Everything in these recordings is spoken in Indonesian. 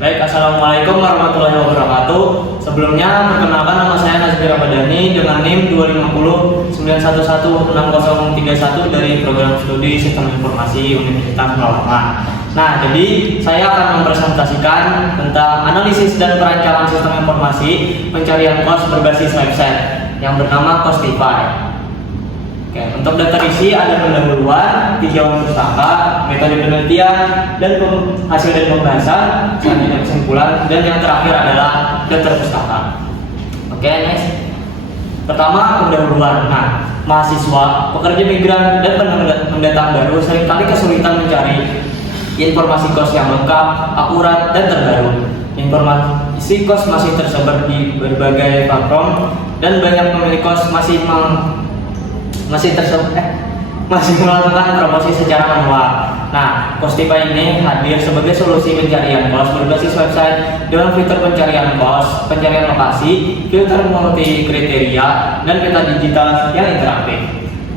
Baik, Assalamualaikum warahmatullahi wabarakatuh. Sebelumnya, perkenalkan nama saya Nazmi Ramadhani dengan NIM 25091116031 dari Program Studi Sistem Informasi Universitas Maulana. Nah, jadi saya akan mempresentasikan tentang analisis dan perancangan sistem informasi pencarian kos berbasis website yang bernama Costify. Oke, untuk daftar isi ada pendahuluan, tinjauan pustaka, metode penelitian, dan hasil dan pembahasan, selanjutnya kesimpulan, dan yang terakhir adalah daftar pustaka. Oke, next. Pertama, pendahuluan. Nah, mahasiswa, pekerja migran, dan pendatang baru seringkali kesulitan mencari informasi kos yang lengkap, akurat, dan terbaru. Informasi kos masih tersebar di berbagai platform, dan banyak pemilik kos masih melakukan promosi secara manual. Nah, Costify ini hadir sebagai solusi pencarian kos berbasis website dengan fitur pencarian kos, pencarian lokasi, filter multi kriteria, dan peta digital yang interaktif.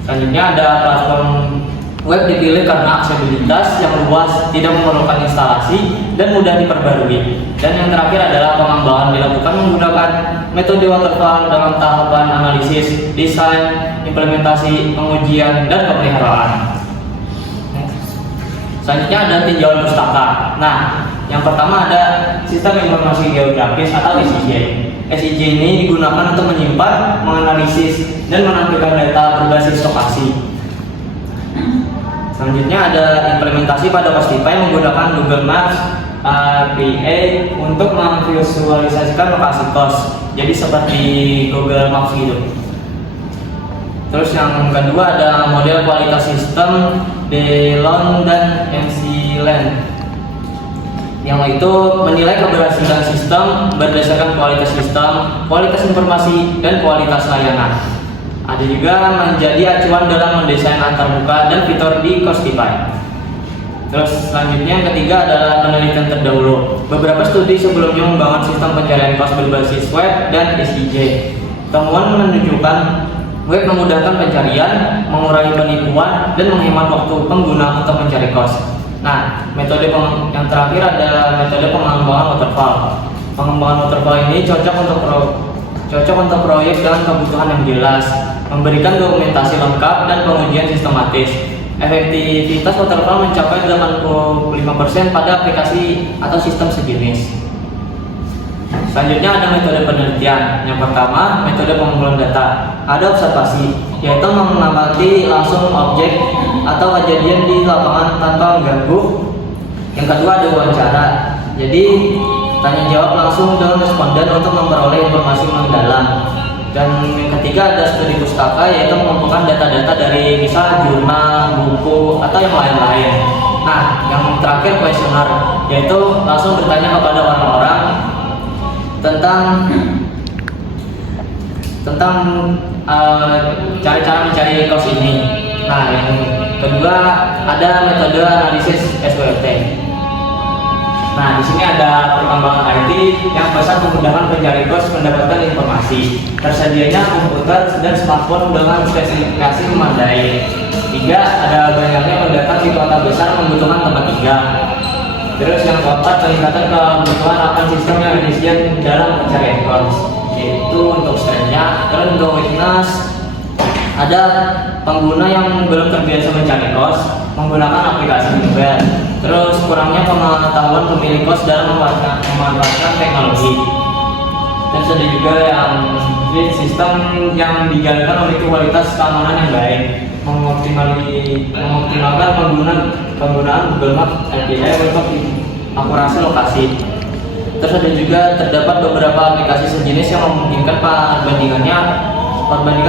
Selanjutnya ada platform web dipilih karena aksesibilitas yang luas, tidak memerlukan instalasi, dan mudah diperbarui. Dan yang terakhir adalah pengembangan dilakukan menggunakan metode waterfall dalam tahapan analisis, desain, implementasi, pengujian, dan pemeliharaan. Selanjutnya ada tinjauan pustaka. Nah, yang pertama ada sistem informasi geografis atau SIG. SIG ini digunakan untuk menyimpan, menganalisis, dan menampilkan data berbasis lokasi. Selanjutnya ada implementasi pada Costify menggunakan Google Maps API untuk memvisualisasikan lokasi kos. Jadi seperti Google Maps gitu. Terus yang kedua ada model kualitas sistem DeLong dan MCLand, yang itu menilai keberhasilan sistem berdasarkan kualitas sistem, kualitas informasi, dan kualitas layanan. Ada juga menjadi acuan dalam mendesain antarmuka dan fitur di Costify. Terus selanjutnya yang ketiga adalah penelitian terdahulu. Beberapa studi sebelumnya membangun sistem pencarian kos berbasis web dan SIG. Temuan menunjukkan web memudahkan pencarian, mengurangi penipuan, dan menghemat waktu pengguna untuk mencari kos. Nah, metode yang terakhir ada metode pengembangan waterfall. Pengembangan waterfall ini cocok untuk proyek dengan kebutuhan yang jelas, memberikan dokumentasi lengkap dan pengujian sistematis. Efektivitas waterfall mencapai 85% pada aplikasi atau sistem sejenis. Selanjutnya ada metode penelitian. Yang pertama, metode pengumpulan data. Ada observasi, yaitu mengamati langsung objek atau kejadian di lapangan tanpa mengganggu. Yang kedua ada wawancara. Jadi tanya jawab langsung dengan responden untuk memperoleh informasi mendalam. Dan yang ketiga ada studi pustaka, yaitu mengumpulkan data-data dari misal jurnal, buku, atau yang lain-lain. Nah, yang terakhir kuesioner, yaitu langsung bertanya kepada orang-orang tentang cara-cara mencari kos ini. Nah, yang kedua ada metode analisis SWOT. Nah, di sini ada perkembangan IT yang bisa memudahkan pencari kos mendapatkan informasi. Tersedianya komputer dan smartphone dengan spesifikasi memadai. Tiga, ada banyaknya pendatang di kota besar membutuhkan tempat tinggal. Terus yang keempat, peningkatan kebutuhan akan sistem yang efisien dalam pencarian kos, yaitu untuk strength-nya. Terus untuk weakness, ada pengguna yang belum terbiasa mencari kos menggunakan aplikasi mobile. Terus kurangnya pengetahuan pemilik kos dalam memanfaatkan teknologi. Dan ada juga yang sistem yang dijalankan memiliki kualitas keamanan yang baik, mengoptimalkan penggunaan Google Maps API untuk akurasi lokasi. Terus ada juga terdapat beberapa aplikasi sejenis yang memungkinkan perbandingan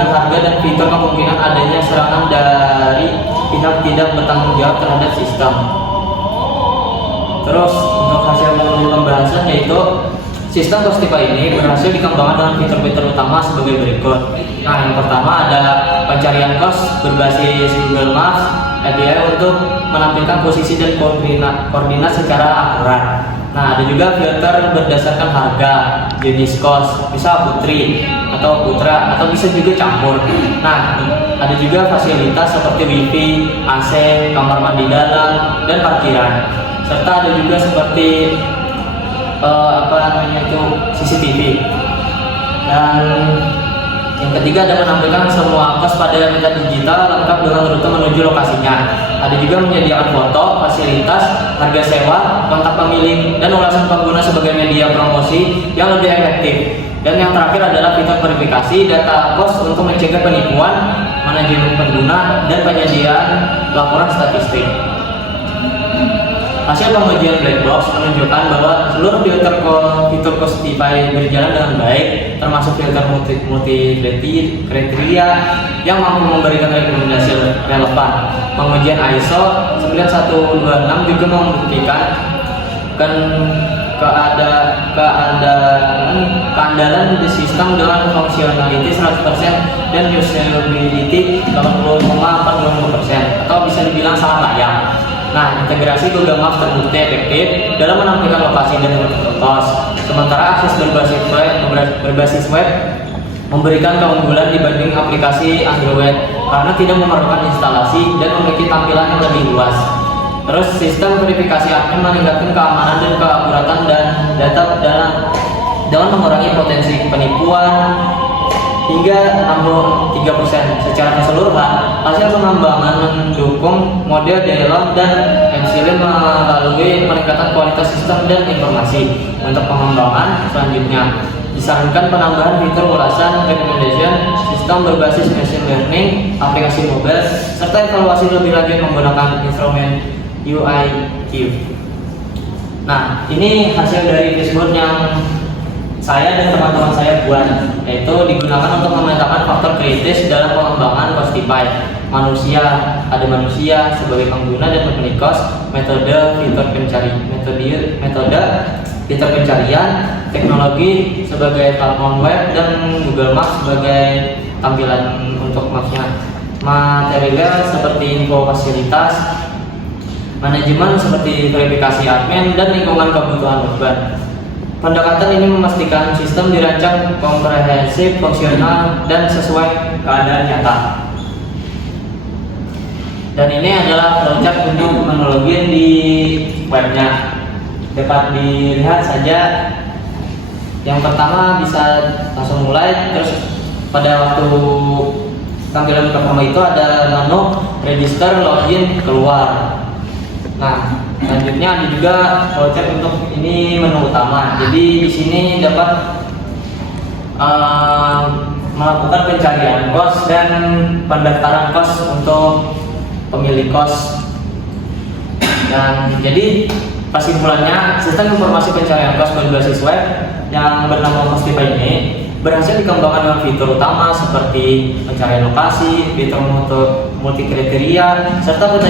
harga dan fitur kemungkinan adanya serangan dari pihak tidak bertanggung jawab terhadap sistem. Terus untuk hasil pembahasan yaitu sistem Costify ini berhasil dikembangkan dengan fitur-fitur utama sebagai berikut. Nah, yang pertama ada pencarian kos berbasis Google Maps API untuk menampilkan posisi dan koordinat secara akurat. Nah, ada juga filter berdasarkan harga, jenis kos, misal putri atau putra atau bisa juga campur. Nah, ada juga fasilitas seperti wifi, AC, kamar mandi dalam, dan parkiran. Serta ada juga seperti yaitu CCTV. Dan yang ketiga ada menampilkan semua kos pada meta digital lengkap dengan rute menuju lokasinya. Ada juga menyediakan foto, fasilitas, harga sewa, kontak pemilik, dan ulasan pengguna sebagai media promosi yang lebih efektif. Dan yang terakhir adalah fitur verifikasi data kos untuk mencegah penipuan, manajemen pengguna, dan penyediaan laporan statistik. Hasil pengujian black box menunjukkan bahwa seluruh fitur Costify berjalan dengan baik, termasuk filter multi kriteria yang mampu memberikan rekomendasi relevan. Pengujian ISO 9126 juga membuktikan keandalan di sistem dengan fungsionality 100% dan usability 80,45% atau bisa dibilang sangat layak. Nah, integrasi Google Maps terbukti efektif dalam menampilkan lokasi dan rute kos. Sementara akses berbasis web memberikan keunggulan dibanding aplikasi Android karena tidak memerlukan instalasi dan memiliki tampilan yang lebih luas. Terus sistem verifikasi admin meningkatkan keamanan dan keakuratan dan data dalam mengurangi potensi penipuan hingga 63%. Secara keseluruhan, hasil pengembangan mendukung model DLL dan MCLM melalui peningkatan kualitas sistem dan informasi. Untuk pengembangan selanjutnya, disarankan penambahan fitur ulasan, recommendation, sistem berbasis machine learning, aplikasi mobile, serta evaluasi lebih lanjut menggunakan instrumen UIQ. Nah, ini hasil dari dashboard yang saya dan teman-teman saya buat, yaitu digunakan untuk memetakan faktor kritis dalam pengembangan Costify. Ada manusia sebagai pengguna dan pemilik kos, metode fitur pencarian, teknologi sebagai platform web, dan Google Maps sebagai tampilan untuk mapsnya. Material seperti info fasilitas, manajemen seperti verifikasi admin, dan lingkungan kebutuhan urban. Pendekatan ini memastikan sistem dirancang komprehensif, fungsional, dan sesuai keadaan nyata. Dan ini adalah flowchart untuk menologin di webnya. Dapat dilihat saja. Yang pertama bisa langsung mulai. Terus pada waktu tampilan pertama itu ada menu register, login, keluar. Nah, selanjutnya ada juga flowchart untuk ini menu utama. Jadi di sini dapat melakukan pencarian kos dan pendaftaran kos untuk pemilik kos. Dan jadi kesimpulannya, sistem informasi pencarian kos berbasis web yang bernama Costify ini berhasil dikembangkan dengan fitur utama seperti pencarian lokasi, fitur multi kriteria, serta peta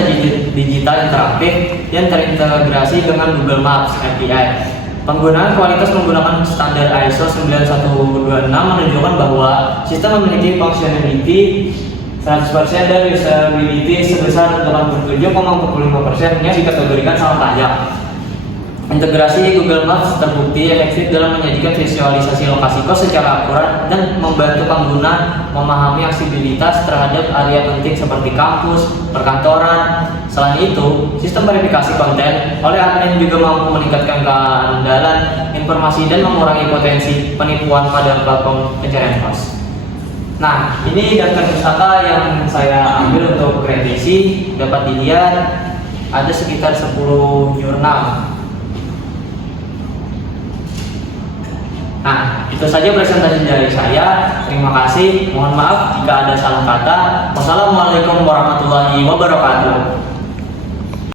digital interaktif yang terintegrasi dengan Google Maps API. Penggunaan kualitas menggunakan standar ISO 9126 menunjukkan bahwa sistem memiliki functionality 100% dan usability sebesar 87,45% yang dikategorikan sangat layak. Integrasi Google Maps terbukti efektif dalam menyajikan visualisasi lokasi kos secara akurat dan membantu pengguna memahami aksesibilitas terhadap area penting seperti kampus, perkantoran. Selain itu, sistem verifikasi konten oleh admin juga mampu meningkatkan keandalan informasi dan mengurangi potensi penipuan pada platform pencarian kos. Nah, ini daftar pustaka yang saya ambil untuk revisi. Dapat dilihat ada sekitar 10 jurnal. Nah, itu saja presentasi dari saya. Terima kasih. Mohon maaf jika ada salah kata. Wassalamualaikum warahmatullahi wabarakatuh.